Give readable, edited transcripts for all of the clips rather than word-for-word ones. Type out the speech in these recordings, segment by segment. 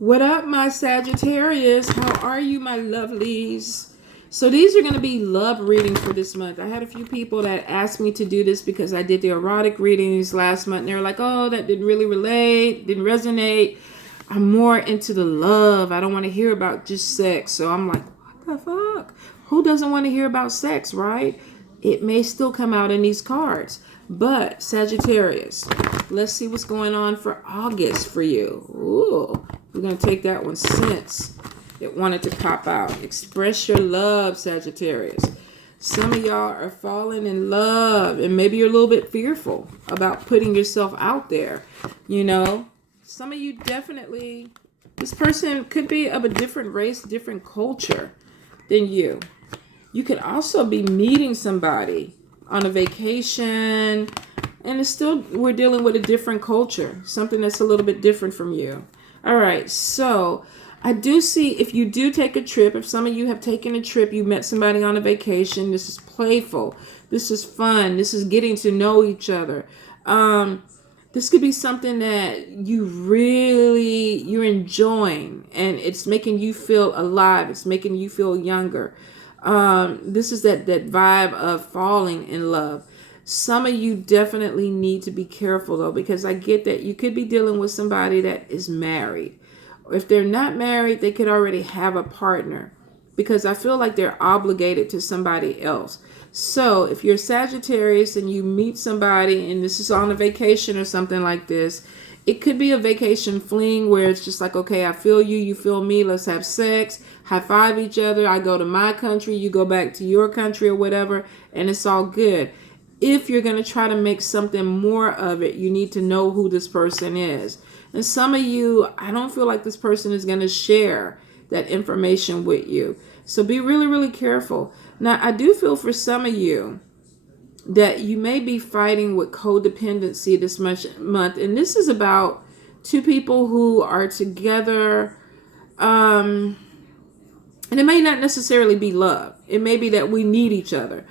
What up, my Sagittarius? How are you, my lovelies? So these are going to be love readings for this month. I had a few people that asked me to do this because I did the erotic readings last month. And they were like, oh, that didn't really relate, didn't resonate. I'm more into the love. I don't want to hear about just sex. So I'm like, what the fuck? Who doesn't want to hear about sex, right? It may still come out in these cards. But Sagittarius, let's see what's going on for August for you. Ooh, we're going to take that one since it wanted to pop out. Express your love, Sagittarius. Some of y'all are falling in love and maybe you're a little bit fearful about putting yourself out there. You know, some of you definitely, this person could be of a different race, different culture than you. You could also be meeting somebody on a vacation, and it's still, we're dealing with a different culture, something that's a little bit different from you. All right, so I do see if you do take a trip, if some of you have taken a trip, you met somebody on a vacation, this is playful, this is fun, this is getting to know each other. This could be something that you're enjoying, and it's making you feel alive, it's making you feel younger. This is that vibe of falling in love. Some of you definitely need to be careful though, because I get that you could be dealing with somebody that is married. Or if they're not married, they could already have a partner, because I feel like they're obligated to somebody else. So if you're Sagittarius and you meet somebody and this is on a vacation or something like this, it could be a vacation fling where it's just like, okay, I feel you, you feel me, let's have sex, high five each other, I go to my country, you go back to your country or whatever, and it's all good. If you're going to try to make something more of it, you need to know who this person is. And some of you, I don't feel like this person is going to share that information with you. So be really, really careful. Now, I do feel for some of you that you may be fighting with codependency this month. And this is about two people who are together. And it may not necessarily be love. It may be that we need each other.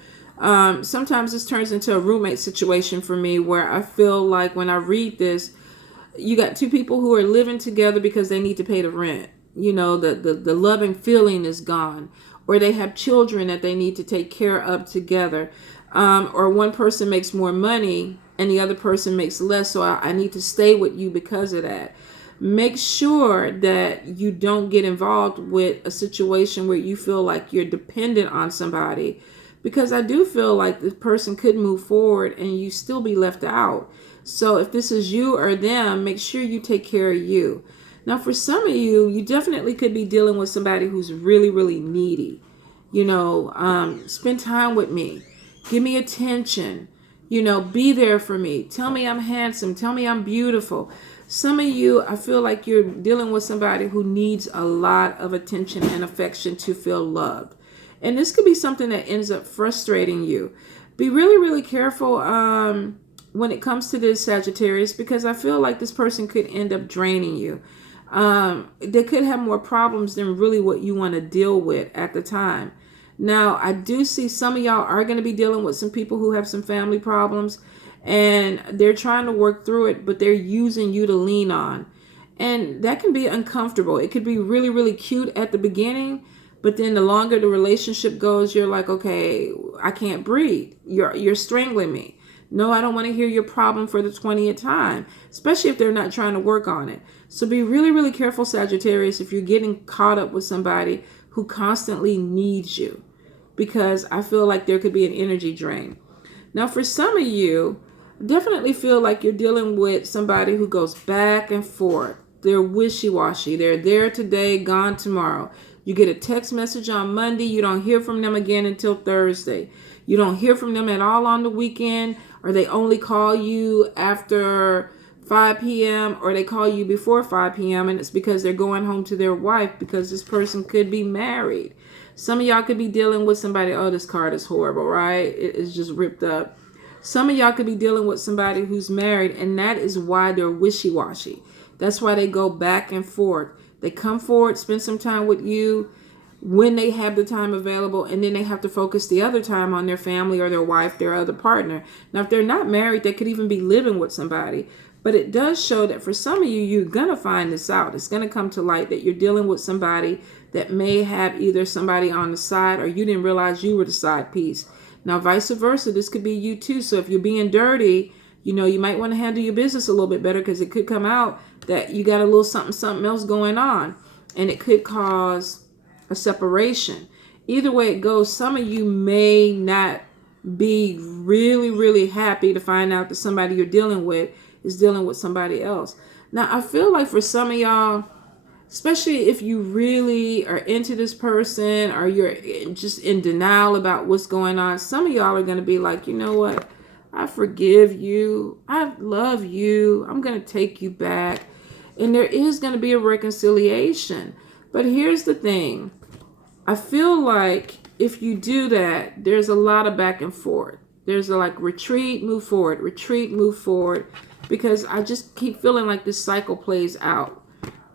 Sometimes this turns into a roommate situation for me, where I feel like when I read this, you got two people who are living together because they need to pay the rent. You know, the loving feeling is gone. Or they have children that they need to take care of together. Or one person makes more money and the other person makes less, so I need to stay with you because of that. Make sure that you don't get involved with a situation where you feel like you're dependent on somebody, because I do feel like the person could move forward and you still be left out. So if this is you or them, make sure you take care of you. Now, for some of you, you definitely could be dealing with somebody who's really, really needy. You know, spend time with me. Give me attention. You know, be there for me. Tell me I'm handsome. Tell me I'm beautiful. Some of you, I feel like you're dealing with somebody who needs a lot of attention and affection to feel loved. And this could be something that ends up frustrating you. Be really, really careful when it comes to this, Sagittarius, because I feel like this person could end up draining you. They could have more problems than really what you want to deal with at the time. Now, I do see some of y'all are going to be dealing with some people who have some family problems, and they're trying to work through it, but they're using you to lean on. And that can be uncomfortable. It could be really, really cute at the beginning, but then the longer the relationship goes, you're like, okay, I can't breathe. You're strangling me. No, I don't want to hear your problem for the 20th time, especially if they're not trying to work on it. So be really, really careful, Sagittarius, if you're getting caught up with somebody who constantly needs you, because I feel like there could be an energy drain. Now, for some of you, definitely feel like you're dealing with somebody who goes back and forth. They're wishy-washy. They're there today, gone tomorrow. You get a text message on Monday. You don't hear from them again until Thursday. You don't hear from them at all on the weekend, or they only call you after 5 p.m. or they call you before 5 p.m. and it's because they're going home to their wife, because this person could be married. Some of y'all could be dealing with somebody, oh, this card is horrible, right? It's just ripped up. Some of y'all could be dealing with somebody who's married, and that is why they're wishy-washy. That's why they go back and forth. They come forward, spend some time with you when they have the time available, and then they have to focus the other time on their family or their wife, their other partner. Now, if they're not married, they could even be living with somebody. But it does show that for some of you, you're going to find this out. It's going to come to light that you're dealing with somebody that may have either somebody on the side, or you didn't realize you were the side piece. Now, vice versa, this could be you too. So if you're being dirty, you know, you might want to handle your business a little bit better, because it could come out that you got a little something else going on, and it could cause a separation. Either way it goes, some of you may not be really happy to find out that somebody you're dealing with is dealing with somebody else. Now, I feel like for some of y'all, especially if you really are into this person, or you're just in denial about what's going on, some of y'all are going to be like, you know what? I forgive you. I love you. I'm going to take you back. And there is going to be a reconciliation. But here's the thing. I feel like if you do that, there's a lot of back and forth. There's a retreat, move forward, retreat, move forward. Because I just keep feeling like this cycle plays out.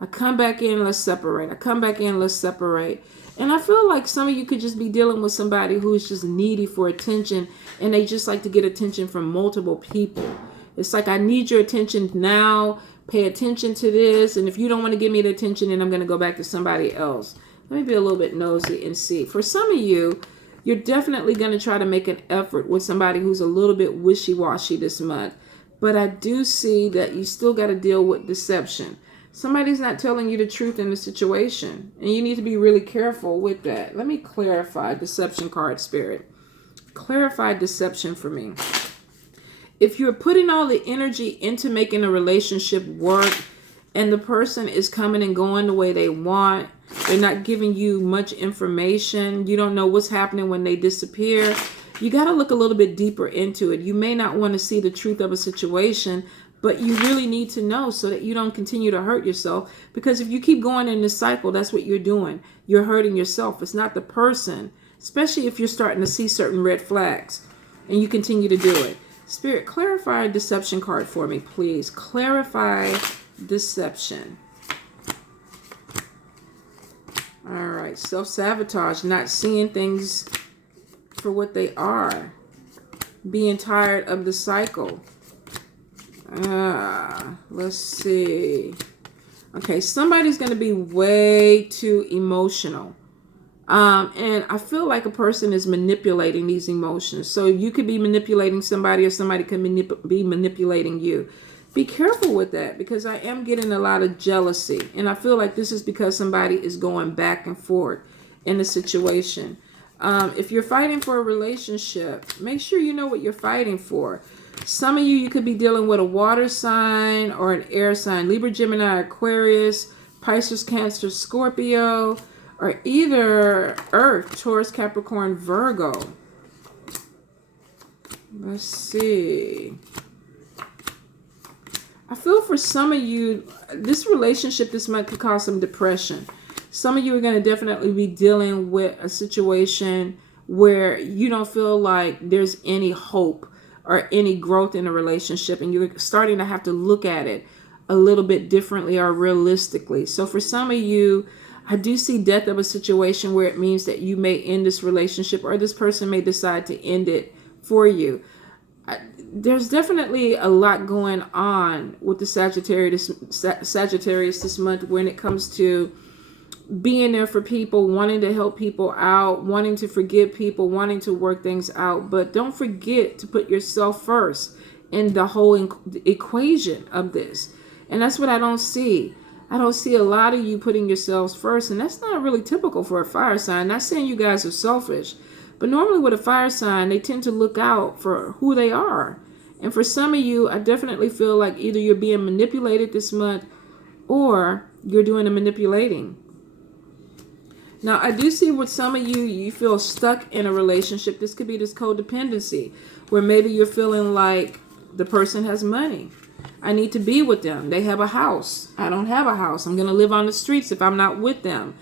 I come back in, let's separate. I come back in, let's separate. And I feel like some of you could just be dealing with somebody who is just needy for attention, and they just like to get attention from multiple people. It's like, I need your attention now. Pay attention to this. And if you don't want to give me the attention, then I'm going to go back to somebody else. Let me be a little bit nosy and see. For some of you, you're definitely going to try to make an effort with somebody who's a little bit wishy-washy this month. But I do see that you still got to deal with deception. Somebody's not telling you the truth in the situation, and you need to be really careful with that. Let me clarify deception card, Spirit. Clarify deception for me. If you're putting all the energy into making a relationship work, and the person is coming and going the way they want, they're not giving you much information, you don't know what's happening when they disappear, you got to look a little bit deeper into it. You may not want to see the truth of a situation, but you really need to know so that you don't continue to hurt yourself. Because if you keep going in this cycle, that's what you're doing. You're hurting yourself. It's not the person, especially if you're starting to see certain red flags and you continue to do it. Spirit, clarify a deception card for me, please. Clarify deception. All right. Self-sabotage, not seeing things for what they are. Being tired of the cycle. Let's see. Okay, somebody's going to be way too emotional. And I feel like a person is manipulating these emotions. So you could be manipulating somebody, or somebody can be manipulating you. Be careful with that, because I am getting a lot of jealousy. And I feel like this is because somebody is going back and forth in a situation. If you're fighting for a relationship, make sure you know what you're fighting for. Some of you could be dealing with a water sign or an air sign. Libra, Gemini, Aquarius, Pisces, Cancer, Scorpio, or either Earth, Taurus, Capricorn, Virgo. Let's see. I feel for some of you, this relationship this month could cause some depression. Some of you are going to definitely be dealing with a situation where you don't feel like there's any hope or any growth in a relationship, and you're starting to have to look at it a little bit differently or realistically. So for some of you, I do see death of a situation where it means that you may end this relationship, or this person may decide to end it for you. There's definitely a lot going on with the Sagittarius this month when it comes to being there for people, wanting to help people out, wanting to forgive people, wanting to work things out. But don't forget to put yourself first in the whole equation of this. And that's what I don't see. I don't see a lot of you putting yourselves first. And that's not really typical for a fire sign. Not saying you guys are selfish. But normally with a fire sign, they tend to look out for who they are. And for some of you, I definitely feel like either you're being manipulated this month, or you're doing the manipulating. Now, I do see with some of you, you feel stuck in a relationship. This could be this codependency, where maybe you're feeling like the person has money. I need to be with them. They have a house. I don't have a house. I'm going to live on the streets if I'm not with them.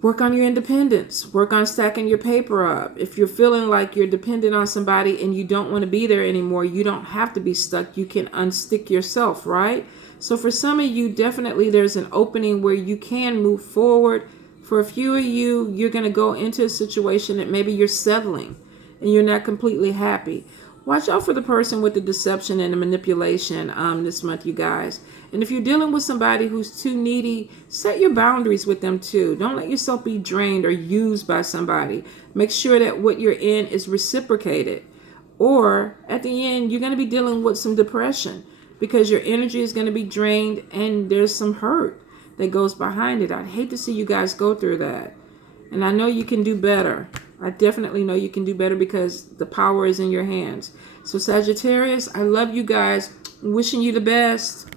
Work on your independence. Work on stacking your paper up. If you're feeling like you're dependent on somebody and you don't want to be there anymore, you don't have to be stuck. You can unstick yourself, right? So for some of you, definitely there's an opening where you can move forward. For a few of you, you're going to go into a situation that maybe you're settling and you're not completely happy. Watch out for the person with the deception and the manipulation this month, you guys. And if you're dealing with somebody who's too needy, set your boundaries with them too. Don't let yourself be drained or used by somebody. Make sure that what you're in is reciprocated. Or at the end, you're going to be dealing with some depression because your energy is going to be drained and there's some hurt that goes behind it. I'd hate to see you guys go through that. And I know you can do better. I definitely know you can do better because the power is in your hands. So Sagittarius, I love you guys. Wishing you the best.